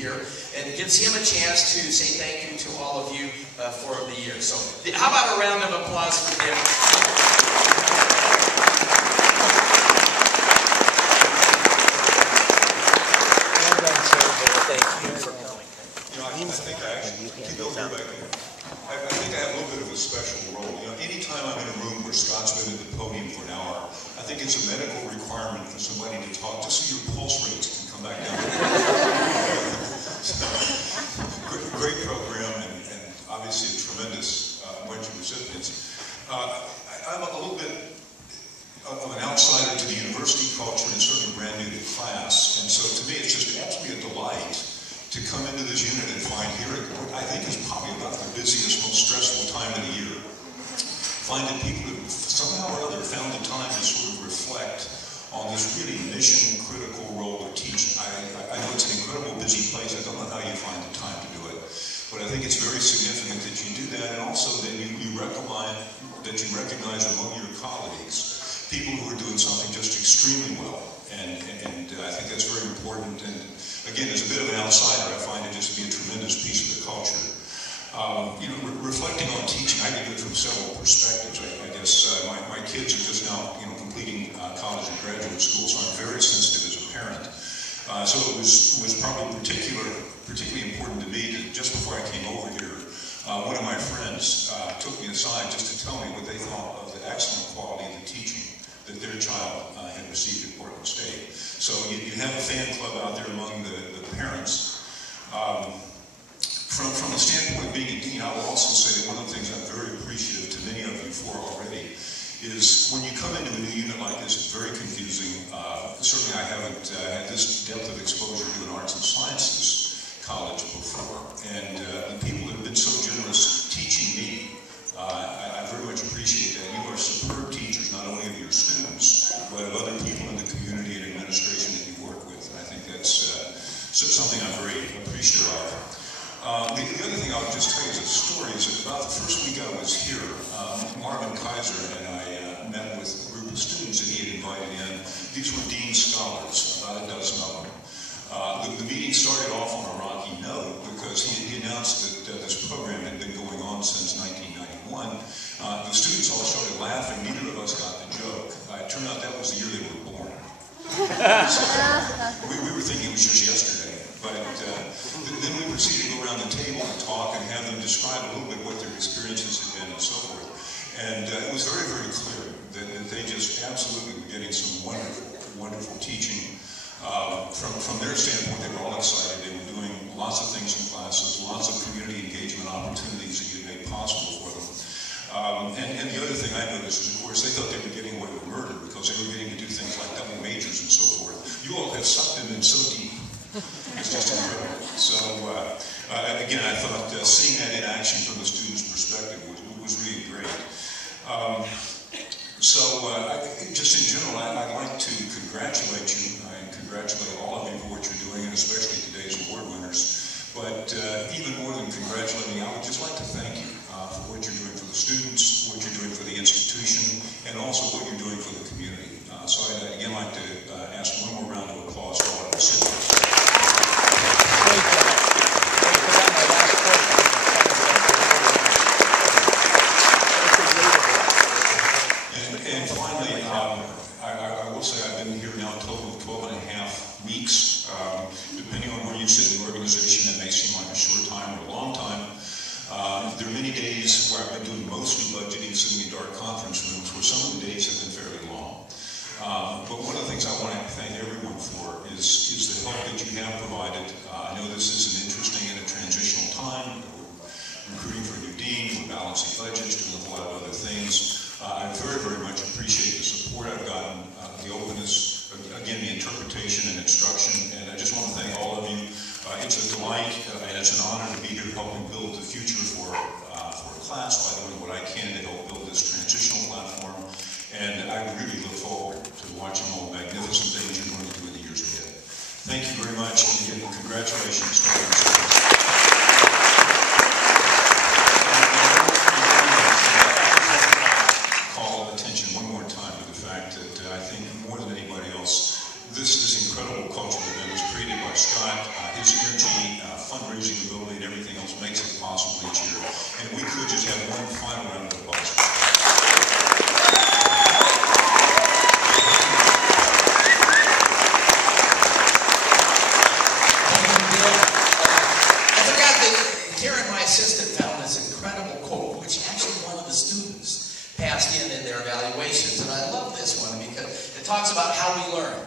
here, and it gives him a chance to say thank you to all of you for the year. So how about a round of applause for him? Thank you for coming. You know, I think I actually can go here back there. I think I have a little bit of a special role. You know, anytime I'm in a room where Scott's been at the podium for an hour, I think it's a medical requirement for somebody to talk just so your pulse rates can come back down. So, great program, and obviously a tremendous bunch of recipients. I'm a little bit of an outsider to the university culture and certainly brand new to class, and so to me it's just absolutely a delight to come into this unit and find here what I think is probably about the busiest, most stressful time of the year. Find that people have somehow or other found the time to sort of reflect on this really mission-critical role of teaching. I know it's an incredible busy place. I don't know how you find the time to do it, but I think it's very significant that you do that, and also that you recognize among your colleagues people who are doing something just extremely well, and I think that's very important. And again, as a bit of an outsider, I find it just to be a tremendous piece of the culture. You know, reflecting on teaching, I can do it from several perspectives. I guess my kids are just now, completing college and graduate school, so I'm very sensitive as a parent. So it was probably particularly important to me that just before I came over here, one of my friends took me aside just to tell me what they thought of the excellent quality of the teaching that their child had received at Portland State. So you have a fan club out there among the parents. From the standpoint of being a dean, I will also say that one of the things I'm very appreciative to many of you for already is when you come into a new unit like this, it's very confusing. Certainly I haven't had this depth of exposure to an arts and sciences college before. And the people that have been so generous teaching me, I very much appreciate that. You are superb teachers, not only of your students, but of other people in the community and administration that you work with. And I think that's something I'm very appreciative of. The other thing I'll just tell you as a story is that about the first week I was here, Marvin Kaiser and I met with a group of students that he had invited in. These were Dean Scholars, about a dozen of them. The meeting started off on a rocky note because he announced that this program had been going on since 1991. The students all started laughing. Neither of us got the joke. It turned out that was the year they were born. So we were thinking it was just yesterday. But then we proceeded to go around the table and talk and have them describe a little bit what their experiences had been and so forth. And it was very, very clear that they just absolutely were getting some wonderful, wonderful teaching. From their standpoint, they were all excited. They were doing lots of things in classes, lots of community engagement opportunities that you made possible for them. And the other thing I noticed is, of course, they thought they were getting away with murder because they were getting to do things like double majors and so forth. You all have sucked them in so deep. It's just incredible. So, again, I thought seeing that in action from the students' perspective was really great. Just in general, I'd like to congratulate you and congratulate all of you for what you're doing, and especially today's award winners. But even more than congratulating, I would just like to thank you for what you're doing for the students, what you're doing for the institution, and also what you're doing for the community. So I'd again like to ask one more round of applause for all of the recipients. And finally, I will say I've been here now a total of 12 and a half weeks. Depending on where you sit in the organization, it may seem like a short time or a long time. There are many days where I've been doing mostly budgeting, sitting in dark conference rooms, where some of the days have been fairly long. But one of the things I want to thank everyone for is the help that you have provided. I know this is an interesting and a transitional time. We're recruiting for a new dean, we're balancing budgets, doing a whole lot of other things. I very, very much appreciate the support I've gotten, the openness, again, the interpretation and instruction, and I just want to thank all of you. It's a delight and it's an honor to be here helping build the future for a class by doing what I can to help build this transitional platform, and I really look forward to watching all the magnificent things you're going to do in the years ahead. Thank you very much, and again, congratulations. Call attention one more time to the fact that I think more than anybody else, this incredible cultural event was created by Scott. His energy talks about how we learn.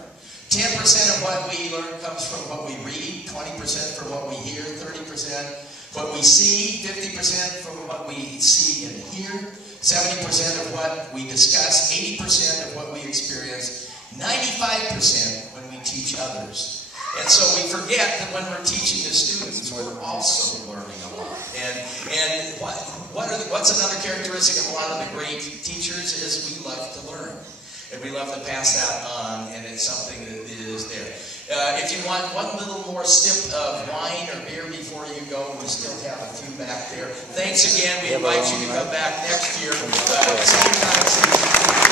10% of what we learn comes from what we read, 20% from what we hear, 30% what we see, 50% from what we see and hear, 70% of what we discuss, 80% of what we experience, 95% when we teach others. And so we forget that when we're teaching the students, we're also learning a lot. And what's another characteristic of a lot of the great teachers is we love to learn. And we love to pass that on, and it's something that is there. If you want one little more sip of wine or beer before you go, we still have a few back there. Thanks again. We invite you to come back next year. Same time.